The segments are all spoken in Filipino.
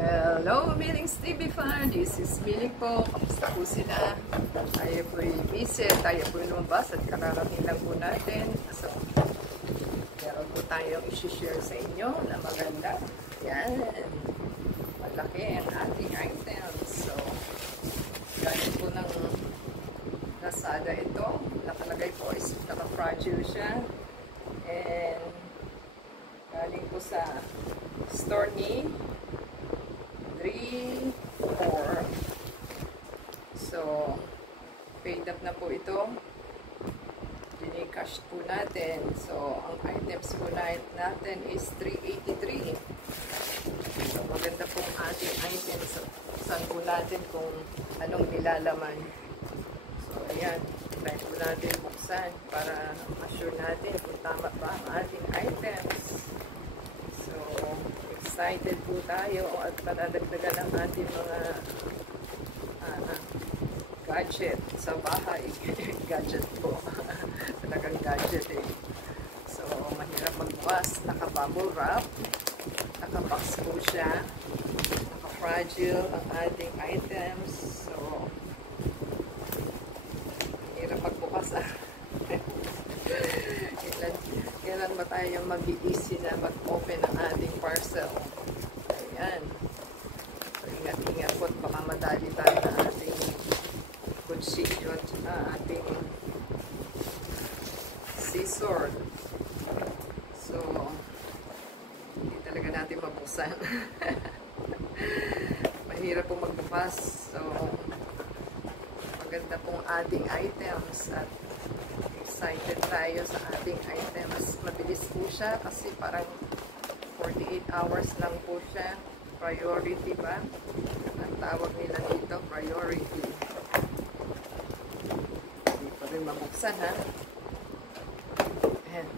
Hello, Millings TV fan! This is Milling po. Kamusta po sila? Tayo po'y visit, tayo po'y lumabas at kararating lang po natin. So, meron po tayong isi-share sa inyo na maganda. Yan. Malaki ang ating items. So, galing po ng Lazada ito. Nakalagay po is naka-fragile siya. And galing po sa store ni 3, 4. So, paid up na po ito. Dinikash po natin. So, ang items po natin is 383. So, maganda pong ating items. So, saan po natin kung anong nilalaman. So, ayan. Try po natin buksan para ma-sure natin kung tama ba ang ating items. So, excited po tayo at patadagdagan ang ating mga gadget sa bahay. Gadget po. Talagang gadget eh. So, mahirap magbukas. Naka-bubble wrap. Naka-box po siya. Naka-fragile ang ating items. So, mahirap magbukas ah. Kailan ba tayo mag-i-easy na mag-open ang ating parcel? Ayan. So, ingat-ingat po at baka madali tayo na ating kutsilyo at ating scissor. So, hindi talaga natin mabuksan. Mahirap po magbukas. So, maganda pong ating items at excited tayo sa ating items. Mabilis po siya kasi parang 48 hours lang po siya. Priority ba? Ang tawag nila dito, priority. Hindi pa rin mabuksan ha. Ayan.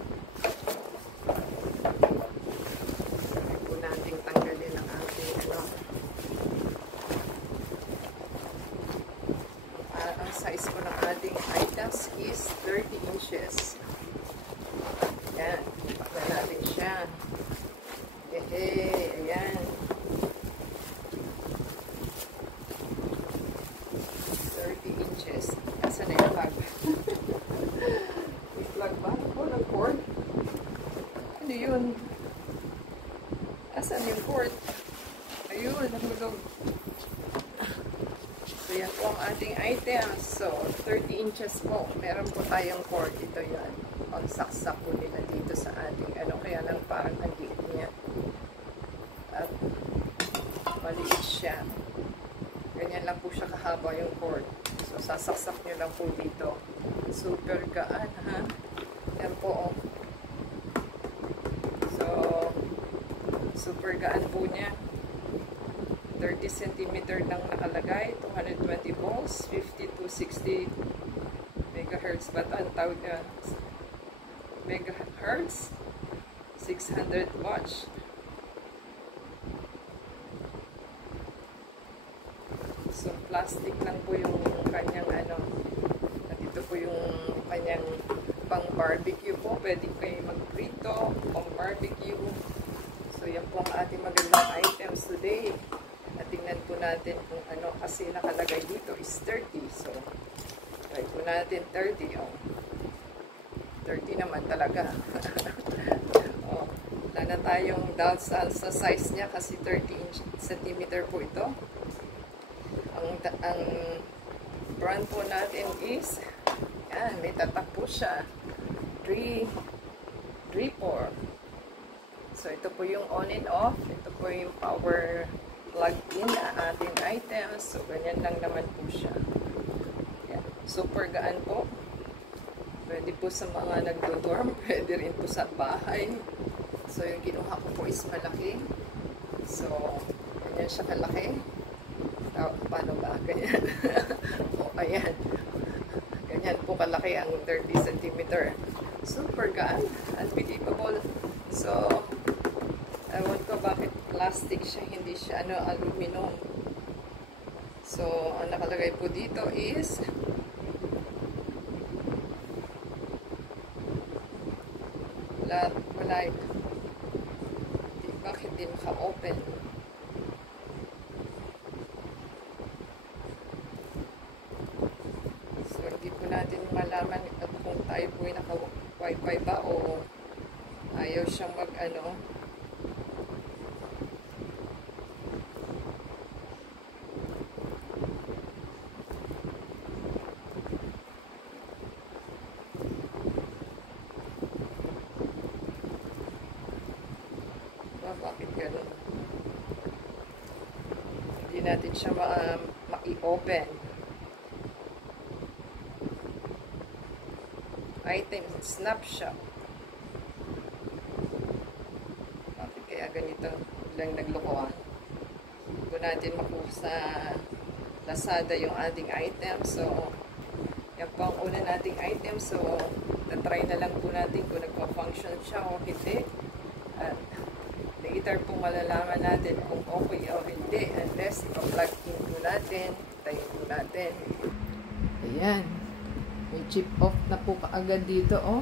Try po natin tanggalin ang ating ang size po ng ating items is 30 inches. Ayan. Pakla natin siya. Ayan. 30 inches. Asan na yung plug? May plug ba? Oh, ng cord? Ano yun? Asan yung cord? Ayun, nahulog. So, yan po ang ating items. So, 30 inches po. Meron po tayong cord. Ito yan. Pagsaksak po nila dito sa ating kaya lang parang ang liit niya. At maliit siya. Ganyan lang po siya kahaba yung cord. So, sasaksak nyo lang po dito. Super gaan, ha? Yan po, oh. So, super gaan po niya. 30 cm lang nakalagay, 220 volts, 50 to 60 megahertz ba ito? Ang tawag na megahertz, 600 watts. So, plastic lang po yung kanyang at ito po yung kanyang pang barbecue po. Pwede kayo mag-prito, pang barbecue. So, yan po ang ating magandang items today. At tingnan po natin kung kasi nakalagay dito is 30. So, try po natin 30. Oh. 30 naman talaga. Oh, wala na tayong doubt sa size niya kasi 30 cm po ito. Ang brand po natin is, yan, may tatak po siya. 3, 4. So, ito po yung on and off. Ito po yung power plug-in na ating items. So, ganyan lang naman po siya. Yan. Super gaan po. Pwede po sa mga nagdo-dorm. Pwede rin po sa bahay. So, yung kinuha ko po is malaki. So, ganyan siya kalaki. Paano ba? Ganyan. O, ayan. Ganyan po kalaki ang 30 cm. Super gaan. Unbelievable. So, ewan ko bakit plastic siya, hindi siya aluminum. So, ang nakalagay po dito is wala bakit di maka-open? pa ba o ayaw siyang mag-ano. Bakit gano'n? Hindi natin siya ma-i-open. Item, snapshot. Bakit kaya ganito lang naglokohan? Hindi natin makuha sa Lazada yung ating item. So, yan po ang una nating item. So, natry na lang po natin kung nagpa-function siya o hindi. At later po malalaman natin kung okay o hindi unless ipa-plug in po natin, tayo po natin. Ayan. May chip off na po kaagad dito, oh.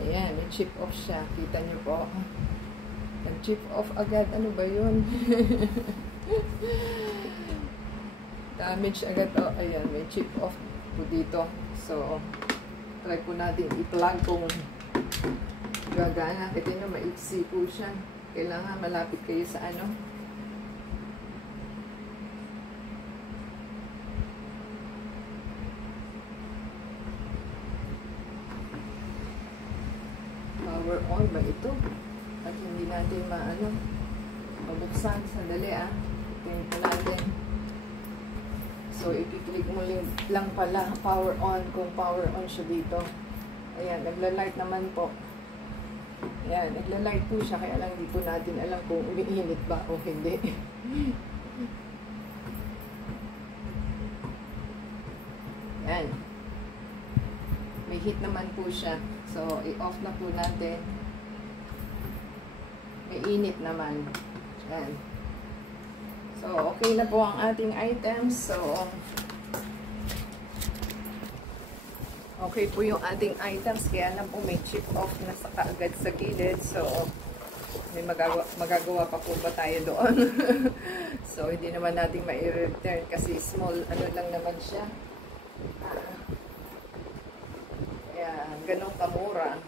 Ayan, may chip off siya. Kita nyo po. Nag-chip off agad. Ano ba yun? Damage agad, oh. Ayan, may chip off po dito. So, try po natin i-plug kung gagana. Ito nyo, maiksi po siya. Kailangan malapit kayo sa ano. Power on ba ito? At hindi natin mabuksan. Sandali tingnan po natin. So, i-click mo lang pala power on kung power on siya dito. Ayan, nagla-light naman po. Ayan, nagla-light po siya. Kaya lang hindi po natin alam kung umiinit ba o hindi. Ayan. May heat naman po siya. So, i-off na po natin. May init naman. Ayan. So, okay na po ang ating items. So, okay po yung ating items. Kaya lang po may chip off na kaagad sa gilid. So, may magagawa pa po ba tayo doon? So, hindi naman natin ma-return kasi small ano lang naman siya. Ganong kamura.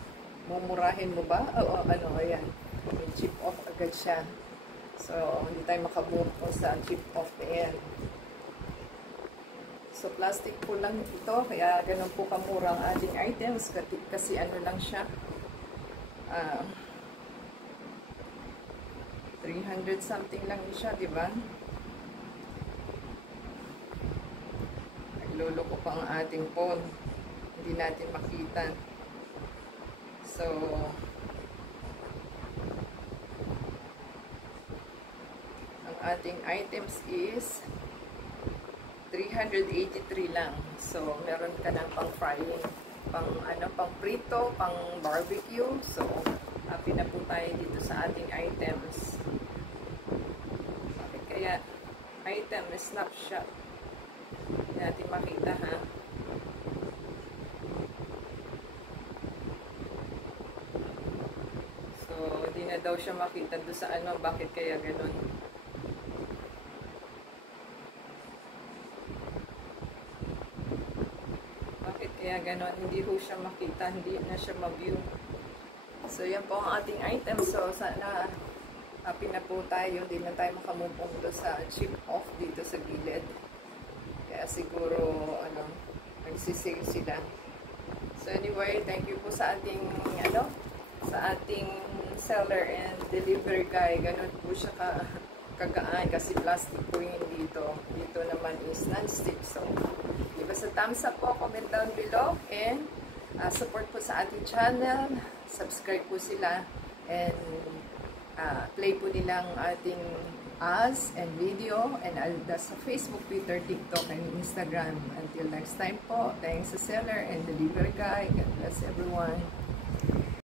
Mumurahin mo ba? Oo, ano, ayan. May chip off agad siya. So, hindi tayo makabuo sa chip off na yan. So, plastic po lang ito. Kaya ganon po kamura ang ating items. Kasi ano lang siya. 300 something lang siya, di ba? Nagluloko pa ang ating phone. Hindi natin makita. So, ang ating items is 383 lang. So, meron ka ng pang frying, pang prito, pang barbecue. So, happy na po tayo dito sa ating items. Bakit kaya item na snapshot? Hindi natin makita, ha? Hindi na daw siya makita doon sa ano, bakit kaya ganun. Bakit kaya ganun, hindi ho siya makita, hindi na siya ma-view. So, yan po ang ating item. So, sana happy na po tayo, hindi na tayo makamupong doon sa chip off dito sa gilid. Kaya siguro, nagsisale sila. So, anyway, thank you po sa ating, sa ating seller and delivery guy. Ganun po siya kagaan kasi plastic po yun dito. Dito naman is non-stick. So, give us a thumbs up po, comment down below, and support po sa ating channel. Subscribe po sila and play po nilang ating ads and video and sa Facebook, Twitter, TikTok, and Instagram. Until next time po, thanks sa seller and delivery guy. God bless everyone.